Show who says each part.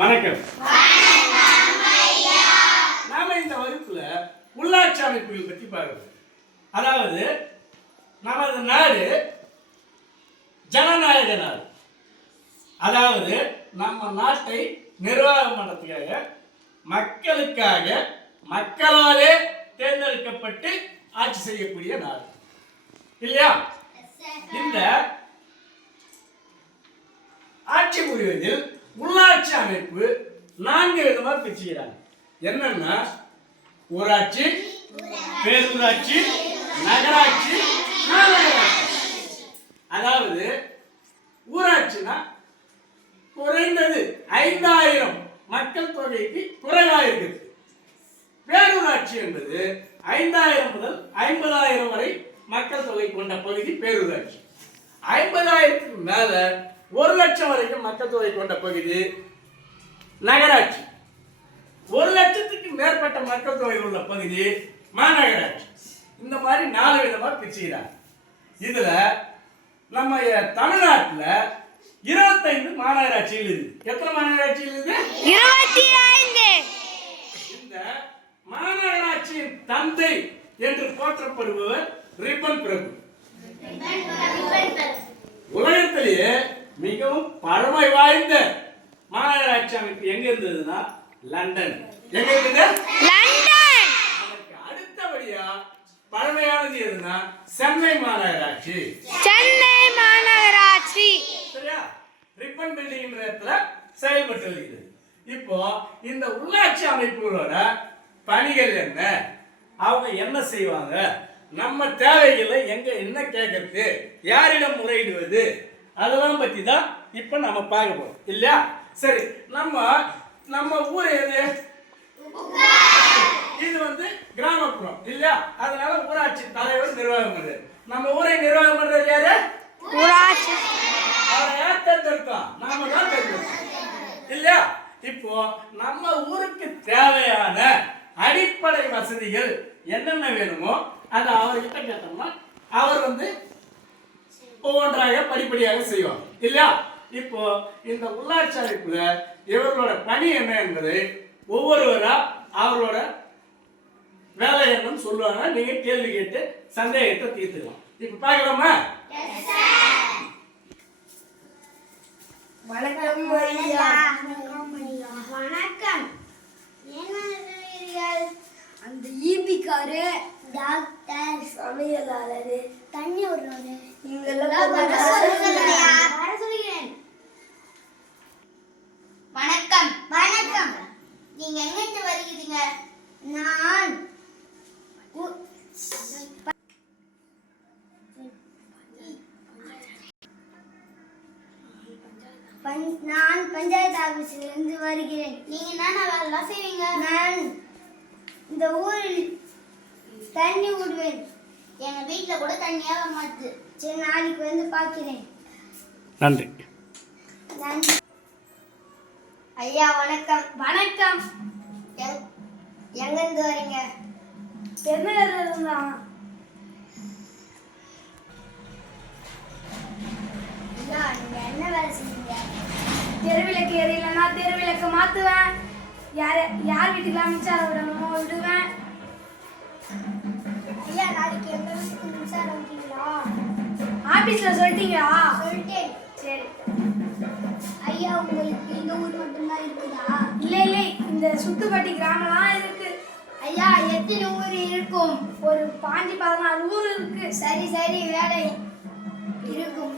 Speaker 1: வணக்கம். நாம இந்த வகுப்புல உள்ளாட்சி அமைப்புகள் பற்றி பார்க்கிறோம் அதாவது நமது நாடு ஜனநாயக நாடு அதாவது நம்ம நாட்டை நிர்வாகம் பண்ணதுக்காக மக்களுக்காக மக்களாலே தேர்ந்தெடுக்கப்பட்டு ஆட்சி செய்யக்கூடிய நாடு. இல்லையா? இந்த ஆட்சி புரிவதில் உள்ளாட்சி அமைப்பு நான்கு விதமா பிரிச்சுக்கிறாங்க. என்னன்னா ஊராட்சி பேரூராட்சி நகராட்சி அதாவது ஊராட்சினா குறைந்தது ஐந்தாயிரம் மக்கள் தொகைக்கு குறைவாக இருக்குது. பேரூராட்சி என்பது ஐந்தாயிரம் முதல் ஐம்பதாயிரம் வரை மக்கள் தொகை கொண்ட பகுதி பேரூராட்சி. ஐம்பதாயிரத்துக்கு மேல ஒரு லட்சம் வரைக்கும் மக்கள் தொகை கொண்ட பகுதி நகராட்சி. ஒரு லட்சத்துக்கு மேற்பட்ட மக்கள் தொகை உள்ள பகுதி மாநகராட்சி. இந்த மாதிரி நாலு விதமா பிரிச்சுக்கிறாங்க. இதுல நம்ம தமிழ்நாட்டுல இருபத்தைந்து மாநகராட்சிகள் இருக்கு. எத்தனை மாநகராட்சிகள் இருக்கு?
Speaker 2: இருபத்தி ஐந்து.
Speaker 1: இந்த மாநகராட்சியின் தந்தை என்று போற்றப்படுபவர் ரிப்பன் பிரபு. உலகத்திலேயே மிகவும் பழமை வாய்ந்த மாநகராட்சி அமைப்பு எங்க இருந்ததுன்னா லண்டன். எங்க இருந்தது? அடுத்தபடியா பழமையானது எதுனா சென்னை மாநகராட்சி.
Speaker 2: சென்னை மாநகராட்சி.
Speaker 1: சரியா? ரிப்பன் பில்டிங் இடத்துல செயல்பட்டு வருகிறது. இப்போ இந்த உள்ளாட்சி அமைப்புகளோட பணிகள் என்ன? அவங்க என்ன செய்வாங்க? நம்ம தேவைகளை எங்க என்ன கேட்கறது? யாரிடம் முறையிடுவது? அதெல்லாம் பத்தி தான் இப்போ நம்ம பார்க்க போறோம். இல்லையா? சரி நம்ம நம்ம ஊர் எது? இது வந்து கிராமப்புறம் இல்லையா? அதனால ஊராட்சி தலைவர் நிர்வாகம் பண்றது. நம்ம ஊரை நிர்வாகம் பண்றது யாரு?
Speaker 2: ஊராட்சி.
Speaker 1: அவரை யார் தேர்ந்தெடுத்தோம் நாம தான் தேர்ந்தெடுத்தோம். இல்லையா? இப்போ நம்ம ஊருக்கு தேவையான அடிப்படை வசதிகள் என்னென்ன வேணுமோ அதை அவர்கிட்ட கேட்டோம்னா அவர் வந்து ஒவ்வொன்றாக படிப்படியாக செய்வாங்க இல்லையா? இப்போ இந்த உள்ளாட்சி அமைப்புல இவர்களோட பணி என்ன என்பதை ஒவ்வொருவரா அவரோட வேலை என்னன்னு சொல்லுவாங்க. நீங்க கேள்வி கேட்டு சந்தேகத்தை தீர்த்துக்கலாம். இப்ப பார்க்கலாமா?
Speaker 2: வணக்கம் வணக்கம் அந்த ஈபிக்காரு டாக்டர் சமையலாளர் தண்ணி விடுறவரு இங்கெல்லாம் வர சொல்கிறேன்
Speaker 3: வணக்கம். வணக்கம். நீங்க எங்க இருந்து வருகிறீங்க?
Speaker 2: நான் நான் பஞ்சாயத்து ஆபீஸிலிருந்து வருகிறேன்.
Speaker 3: நீங்க என்னென்ன வேலைலாம் செய்வீங்க?
Speaker 2: நான் இந்த ஊரில் தண்ணி விடுவேன்
Speaker 3: எங்க வீட்ல கூட தண்ணியா வர மாட்டுது.
Speaker 2: சரி நாளைக்கு வந்து பார்க்கிறேன்
Speaker 1: நன்றி.
Speaker 2: நன்றி.
Speaker 3: ஐயா வணக்கம்.
Speaker 2: வணக்கம்.
Speaker 3: எங்- எங்கிருந்து வரீங்க? நீங்க என்ன வேலை செய்வீங்க
Speaker 2: தெருவிளக்கு எரியலைன்னா தெருவிளக்க மாத்துவேன். யார் யார் வீட்டுக்கு மின்சாரம் விடணுமோ விடுவேன்.
Speaker 3: ஐயா நாளைக்கு எங்க வீட்டுக்கு மின்சாரம் வைக்கிறீங்களா
Speaker 2: ஆபீஸ்ல சொல்லிட்டீங்களா?
Speaker 3: சொல்லிட்டேன்.
Speaker 2: சரி.
Speaker 3: ஐயா உங்களுக்கு இந்த ஊர் மட்டும்தான் இருக்குதா?
Speaker 2: இல்ல இல்லை இந்த சுத்துப்பட்டி கிராமம்லாம் இருக்கு.
Speaker 3: ஐயா எத்தனை ஊர் இருக்கும்?
Speaker 2: ஒரு பாஞ்சு பதினாலு ஊர் இருக்கு.
Speaker 3: சரி சரி வேலை இருக்கும்.